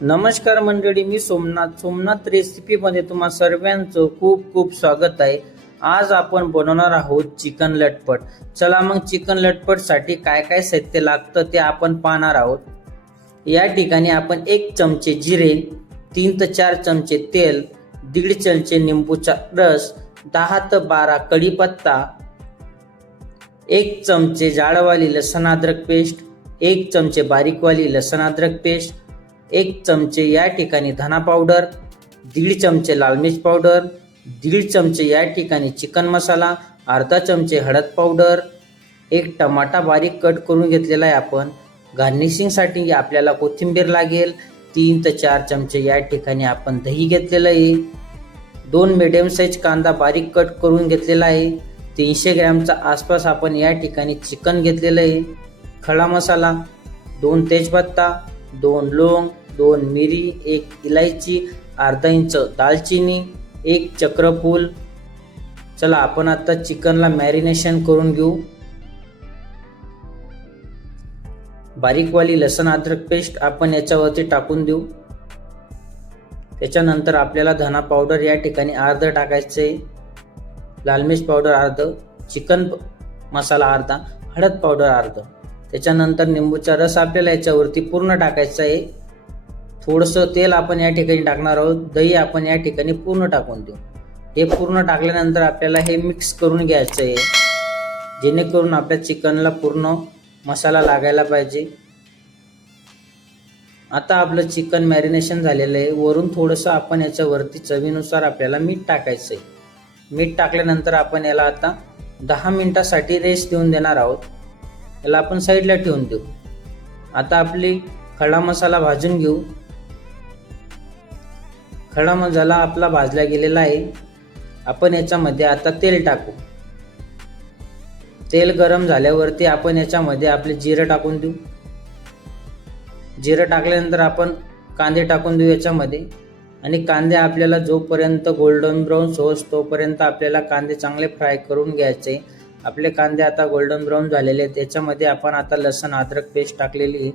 नमस्कार मंडळी, मी सोमनाथ रेसिपीमध्ये तुम्हा सर्वांचं खूप खूप स्वागत आहे। आज आपण बनवणार आहोत चिकन लटपट। चला मग चिकन लटपट साठी काय काय साहित्य लागतं ते आपण पाहणार आहोत। या ठिकाणी आपण 1 चमचे जिरे, 3 ते 4 चमचे तेल, 1.5 चमचे निंबूचा रस, 10 ते 12 कढीपत्ता, 1 चमचे जाडवाली लसण अद्रक पेस्ट, 1 चमचे बारीकवाली लसण अद्रक पेस्ट, 1 चमचे या ठिकाणी धना पावडर, 1.5 चमचे लाल मिर्च पावडर, 1.5 चमचे या ठिकाणी चिकन मसाला, अर्धा चमचे हळद पावडर, 1 टमाटा बारीक कट करून घेतलेला आहे आपण। गार्निशिंगसाठी आपल्याला कोथिंबीर लागेल। 3 ते 4 चमचे या ठिकाणी आपण दही घेतलेलं आहे। 2 मीडियम साइज कांदा बारीक कट करून घेतलेला आहे। 300 ग्रॅमचा आसपास आपण या ठिकाणी चिकन घेतलेलं आहे। खडा मसाला, 2 तेजपत्ता, 2 लवंग, 2 मिरी, 1 इलायची, अर्धा इंच दालचिनी, 1 चक्रफूल। चला आपण आता चिकनला मॅरिनेशन करून घेऊ। बारीकवाली लसण अद्रक पेस्ट आपण याच्यावरती टाकून देऊ। त्याच्यानंतर आपल्याला धना पावडर या ठिकाणी अर्धा टाकायचे, लाल मिर्च पावडर अर्धा, चिकन मसाला अर्धा, हळद पावडर अर्धा। त्याच्यानंतर निंबूचा रस आपल्याला याच्यावरती पूर्ण टाकायचा आहे। थोडंसं तेल आपण या ठिकाणी टाकणार आहोत। दही आपण या ठिकाणी पूर्ण टाकून देऊ। हे पूर्ण टाकल्यानंतर आपल्याला हे मिक्स करून घ्यायचं आहे, जेणेकरून आपल्या चिकनला पूर्ण मसाला लागायला पाहिजे। आता आपलं चिकन मॅरिनेशन झालेलं आहे। वरून थोडंसं आपण याच्यावरती चवीनुसार आपल्याला मीठ टाकायचं आहे। मीठ टाकल्यानंतर आपण याला आता 10 मिनिटासाठी रेस्ट देऊन देणार आहोत। याला आपण साईडला ठेवून देऊ। आता आपली खडा मसाला भाजून घेऊ। खडा मसाला आपला भाजला गेलेला आहे। आपण याच्यामध्ये आता तेल टाकू। तेल गरम झाल्यावरती आपण याच्यामध्ये आपले जिरे टाकून देऊ। जिरे टाकल्यानंतर आपण कांदे टाकून देऊ याच्यामध्ये। आणि कांदे आपल्याला जोपर्यंत गोल्डन ब्राऊन होस तोपर्यंत आपल्याला कांदे चांगले फ्राय करून घ्यायचे। आपले कांदे आता गोल्डन ब्राऊन झालेले आहेत। त्याच्यामध्ये आपण आता लसण अद्रक पेस्ट टाकलेली आहे।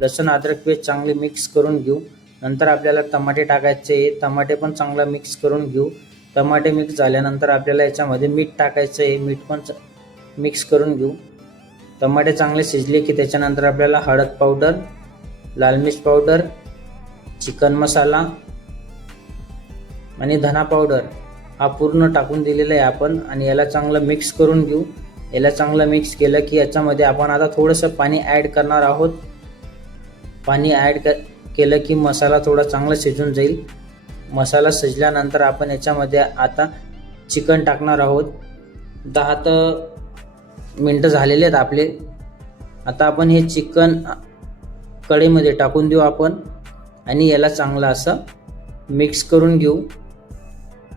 लसण अद्रक पेस्ट चांगली मिक्स करून घेऊ। नंतर आपल्याला टमाटे टाकायचे, टमाटे पण चांगला मिक्स करून घेऊ। टमाटे मिक्स झाल्यानंतर आपल्याला याच्यामध्ये मीठ टाकायचं आहे, मीठ पण मिक्स करून घेऊ। टमाटे चांगले शिजले की त्याच्यानंतर आपल्याला हळद पावडर, लाल मिर्च पावडर, चिकन मसाला आणि धना पावडर हा पूर्ण टाकून दिलेला आहे आपण। आणि याला चांगलं मिक्स करून घेऊ। याला चांगलं मिक्स केलं की याच्यामध्ये आपण आता थोडंसं पाणी ॲड करणार आहोत। पाणी ॲड केलं की मसाला थोडा चांगला शिजून जाईल। मसाला शिजल्यानंतर आपण याच्यामध्ये आता चिकन टाकणार आहोत। 10 मिनिटं झालेले आहेत आपले। आता आपण हे चिकन कढईमध्ये टाकून देऊ आपण आणि याला चांगलं असं मिक्स करून घेऊ,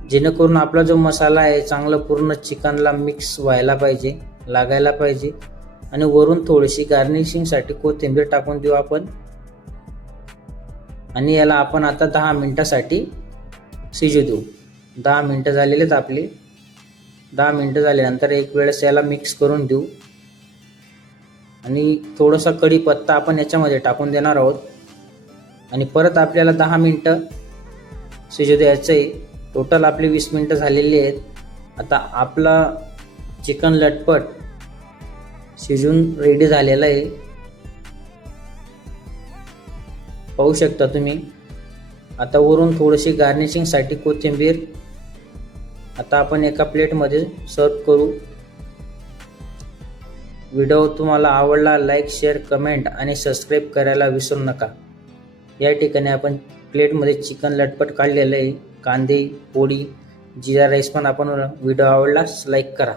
जेणेकरून आपला जो मसाला आहे चांगला पूर्ण चिकनला मिक्स व्हायला पाहिजे, लागायला पाहिजे। आणि वरून थोडीशी गार्निशिंगसाठी कोथिंबीर टाकून देऊ आपण। आणि याला आपण आता 10 मिनिटासाठी शिजू देऊ। 10 मिनिटं झालेले आहेत आपले। 10 मिनिटं झाल्यानंतर एक वेळेस याला मिक्स करून देऊ। आणि थोडासा कढीपत्ता आपण याच्यामध्ये टाकून देणार आहोत। आणि परत आपल्याला 10 मिनिटं शिजू द्यायचं आहे। टोटल आपली 20 मिनिटं झालेली आहेत। आता आपला चिकन लटपट शिजून रेडी झालेला आहे, पाहू शकता तुम्ही। आता वरून थोडीशी गार्निशिंगसाठी कोथिंबीर आता आपण एका प्लेटमध्ये सर्व करू। व्हिडिओ तुम्हाला आवडला लाईक, शेअर, कमेंट आणि सबस्क्राईब करायला विसरू नका। या ठिकाणी आपण प्लेटमध्ये चिकन लटपट काढलेलं आहे। कांदे, पोळी, जिरा राईस पण आपण। व्हिडिओ आवडल्यास लाईक करा।